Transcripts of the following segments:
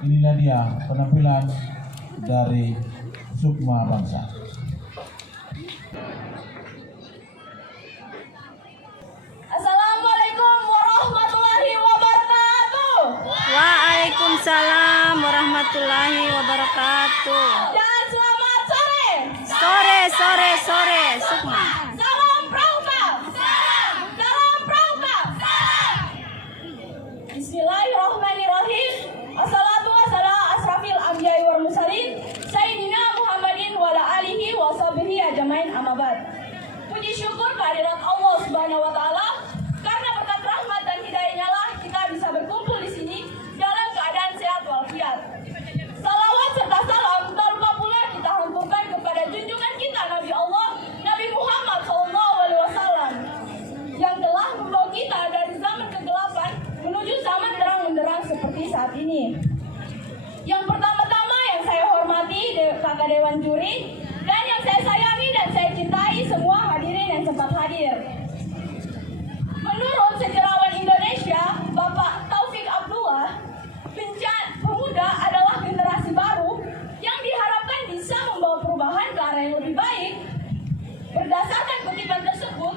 inilah dia penampilan dari Sukma Bangsa. Assalamualaikum warahmatullahi wabarakatuh. Waalaikumsalam warahmatullahi wabarakatuh. Dan selamat sore. Sore, Sukma. Salam Pramuka. Salam Pramuka. Bismillahirrahmanirrahim. Assalatu wassalamu asrafil anbiya'i wal mursalin Sayyidina Muhammadin wa ala alihi wa sahbihi ajmain, amma ba'd. Puji syukur kehadirat Allah Subhanahu wa taala, karena berkat rahmat dan hidayahnya lah kita bisa berkumpul di sini dalam keadaan sehat walafiat. Salawat serta salam tak lupa pula kita haturkan kepada junjungan kita Nabi Allah, Nabi Muhammad SAW, yang telah membawa kita dari zaman kegelapan menuju zaman terang benderang seperti saat ini. Yang pertama-tama yang saya hormati kakak Dewan Juri, dan yang saya sayangi dan saya cintai semua hadirin yang sempat hadir. Menurut sejarawan Indonesia, Bapak Taufik Abdullah, pemuda adalah generasi baru yang diharapkan bisa membawa perubahan ke arah yang lebih baik. Berdasarkan kutipan tersebut,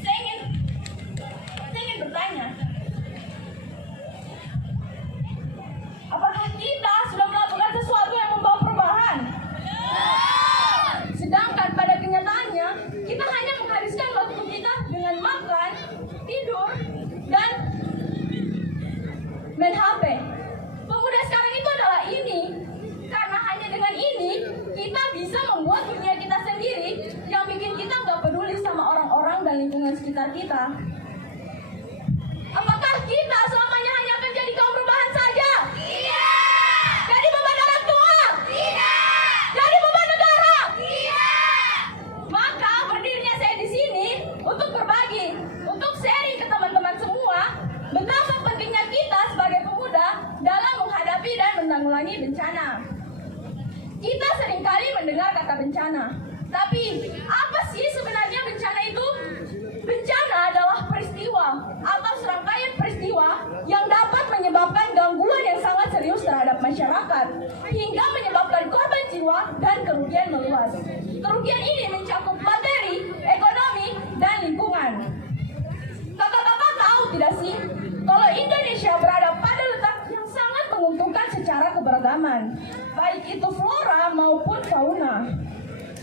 saya ingin bertanya, apakah kita sudah melakukan sesuatu yang membawa perubahan? Sedangkan pada kenyataannya, kita hanya menghabiskan waktu kita dengan makan, tidur, dan main HP. Pemuda sekarang itu adalah ini, karena hanya dengan ini kita bisa membuat dunia kita sendiri yang bikin kita nggak peduli sama orang-orang dan lingkungan sekitar kita. Apakah kita selamanya hanya akan jadi kaum perubahan saja? Tidak. Jadi beban orang tua? Tidak. Jadi beban negara? Tidak. Maka berdirinya saya di sini untuk berbagi, untuk sharing ke teman-teman semua betapa pentingnya kita sebagai pemuda dalam menghadapi dan menanggulangi bencana. Kita seringkali mendengar kata bencana, tapi apa sih sebenarnya bencana itu? Bencana adalah peristiwa atau serangkaian peristiwa yang dapat menyebabkan gangguan yang sangat serius terhadap masyarakat, hingga menyebabkan korban jiwa dan kerugian meluas. Kerugian ini mencakup materi, ekonomi, dan lingkungan. Kakak-kakak tahu tidak sih, kalau Indonesia berada pada letak yang sangat menguntungkan secara keberagaman, baik itu flora maupun fauna.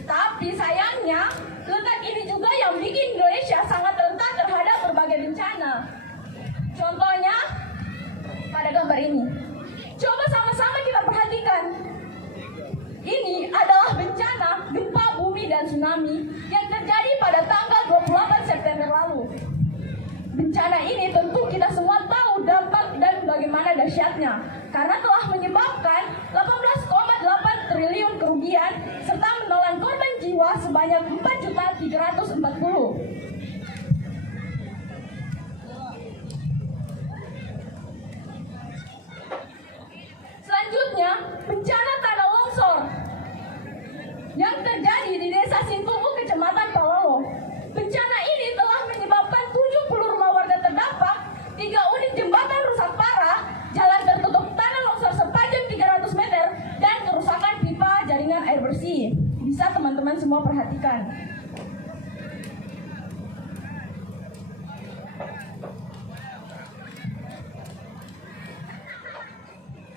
Tapi sayangnya, letak ini juga yang bikin Indonesia sangat rentan terhadap berbagai bencana. Contohnya, pada gambar ini. Coba sama-sama kita perhatikan. Ini adalah bencana gempa bumi dan tsunami yang terjadi pada tanggal 28 September lalu. Bencana ini tentu kita semua tahu dampak dan bagaimana dahsyatnya, karena telah menyebabkan 18,8 triliun kerugian serta menelan korban jiwa sebanyak 4.340. Selanjutnya, bencana tanah longsor yang terjadi di Desa Sintubu, Kecamatan Palolo. Bencana ini telah menyebabkan 70 rumah warga terdampak, 3 unit jembatan rusak parah, jalan tertutup tanah longsor sepanjang 300 meter, dan kerusakan pipa jaringan air bersih. Bisa teman-teman semua perhatikan.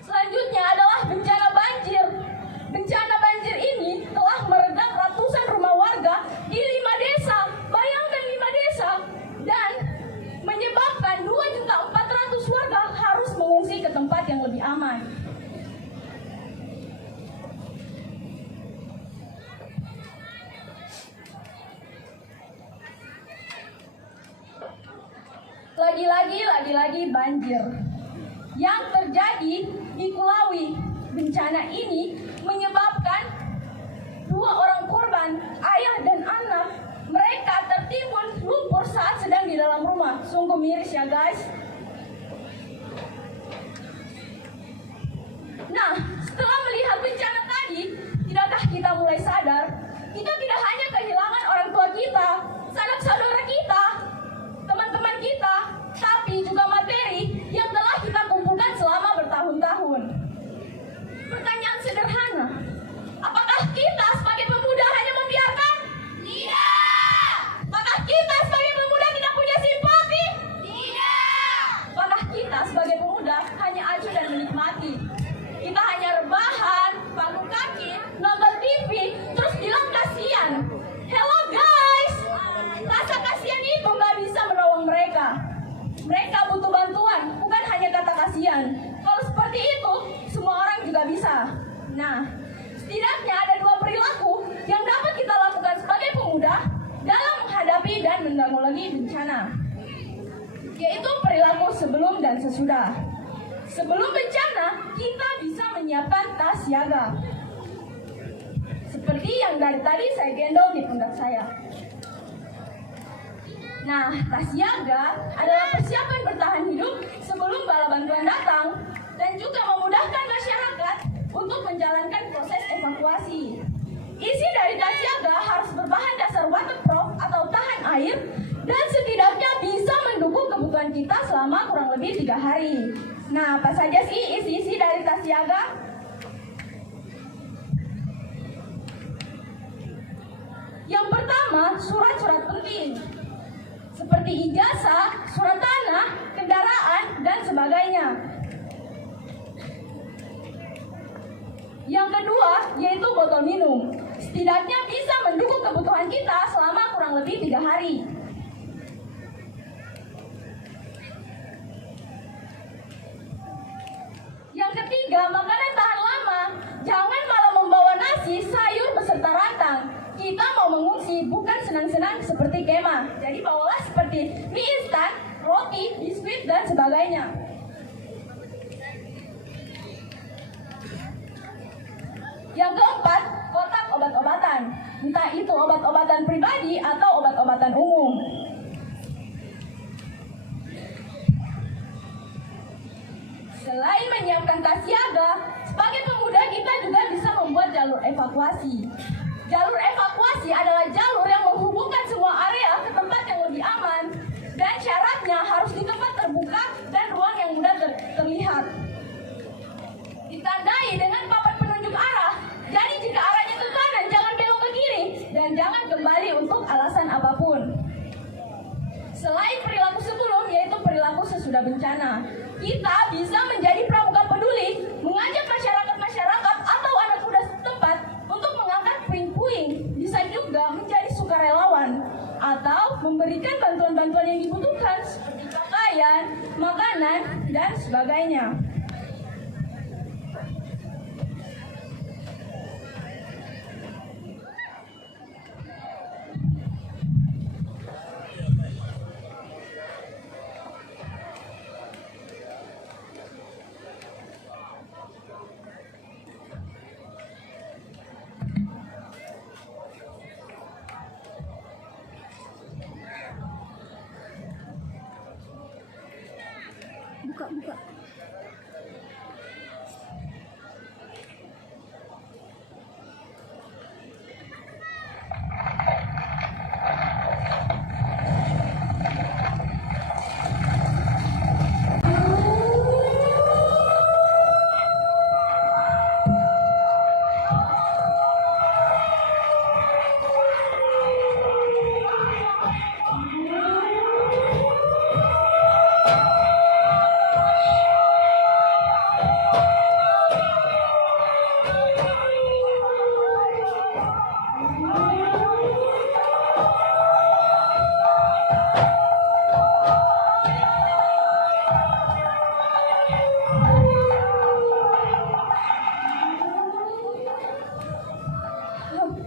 Selanjutnya adalah bencana banjir. Bencana banjir ini telah merendam ratusan rumah warga di 5 desa. Bayangkan 5 desa. Dan menyebabkan 2.400.000 warga harus mengungsi ke tempat yang lebih aman. Lagi-lagi banjir yang terjadi di Kulawi. Bencana ini menyebabkan 2 orang korban, ayah dan anak. Mereka tertimbun lumpur saat sedang di dalam rumah. Sungguh miris ya guys. Nah, setelah melihat bencana tadi, tidakkah kita mulai sadar, kita tidak hanya kehilangan orang tua kita, sanak saudara kita, teman-teman kita, tapi juga materi yang telah kita kumpulkan selama bertahun-tahun. Mereka butuh bantuan, bukan hanya kata kasihan. Kalau seperti itu, semua orang juga bisa. Nah, setidaknya ada 2 perilaku yang dapat kita lakukan sebagai pemuda dalam menghadapi dan menanggulangi bencana, yaitu perilaku sebelum dan sesudah. Sebelum bencana, kita bisa menyiapkan tas siaga. Seperti yang dari tadi saya gendong di pundak saya. Nah, tas siaga adalah persiapan bertahan hidup sebelum bala bantuan datang dan juga memudahkan masyarakat untuk menjalankan proses evakuasi. Isi dari tas siaga harus berbahan dasar waterproof atau tahan air dan setidaknya bisa mendukung kebutuhan kita selama kurang lebih 3 hari. Nah, apa saja sih isi-isi dari tas siaga? Yang pertama, surat-surat penting seperti ijazah, surat tanah, kendaraan, dan sebagainya. Yang kedua, yaitu botol minum. Setidaknya bisa mendukung kebutuhan kita selama kurang lebih 3 hari. Yang ketiga, makanan tahan lama. Jangan malah membawa nasi, sayur beserta rantang. Kita mau mengungsi, bukan senang-senang seperti kemah. Jadi bawalah seperti mie instan, roti, biskuit, dan sebagainya. Yang keempat, kotak obat-obatan. Entah itu obat-obatan pribadi atau obat-obatan umum. Selain menyiapkan tas siaga, sebagai pemuda kita juga bisa membuat jalur evakuasi. Jalur evakuasi adalah jalur yang menghubungkan semua area ke tempat yang lebih aman, dan syaratnya harus di tempat terbuka dan ruang yang mudah terlihat. Ditandai dengan papan penunjuk arah, jadi jika arahnya ke kanan jangan belok ke kiri, dan jangan kembali untuk alasan apapun. Selain perilaku sebelum, yaitu perilaku sesudah bencana, kita bisa menjadi pramuka peduli, mengajak masyarakat atau anak muda setempat untuk mengangkat puing-puing, bisa juga menjadi sukarelawan, atau memberikan bantuan-bantuan yang dibutuhkan seperti pakaian, makanan, dan sebagainya. Buka.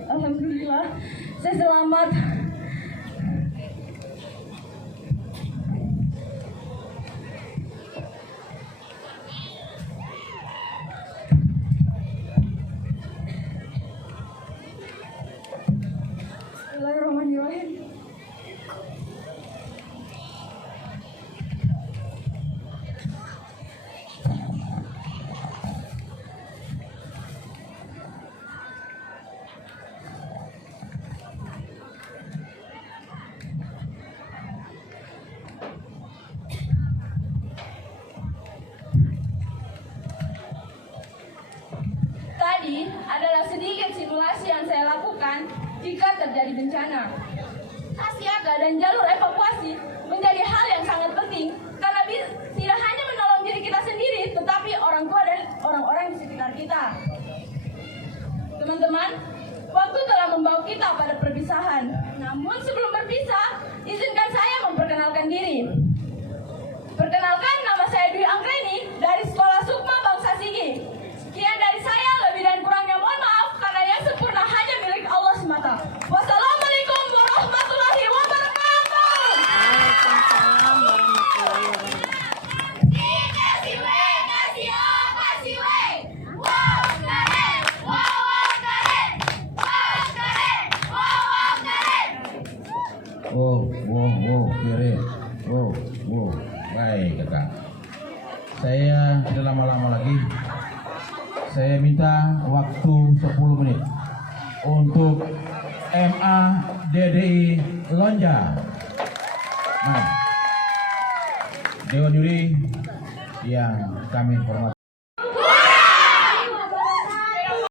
Alhamdulillah, saya selamat. Bismillahirrahmanirrahim. Tadi adalah sedikit simulasi yang saya lakukan jika terjadi bencana. Tas siaga dan jalur evakuasi menjadi hal yang sangat penting karena tidak hanya menolong diri kita sendiri, tetapi orang tua dan orang-orang di sekitar kita. Teman-teman, waktu telah membawa kita pada perpisahan. Namun sebelum berpisah, izinkan saya memperkenalkan diri. Baik, kakak. Saya tidak lama-lama lagi. Saya minta waktu 10 menit untuk MA DDI Lonja. Dewan juri yang kami hormati.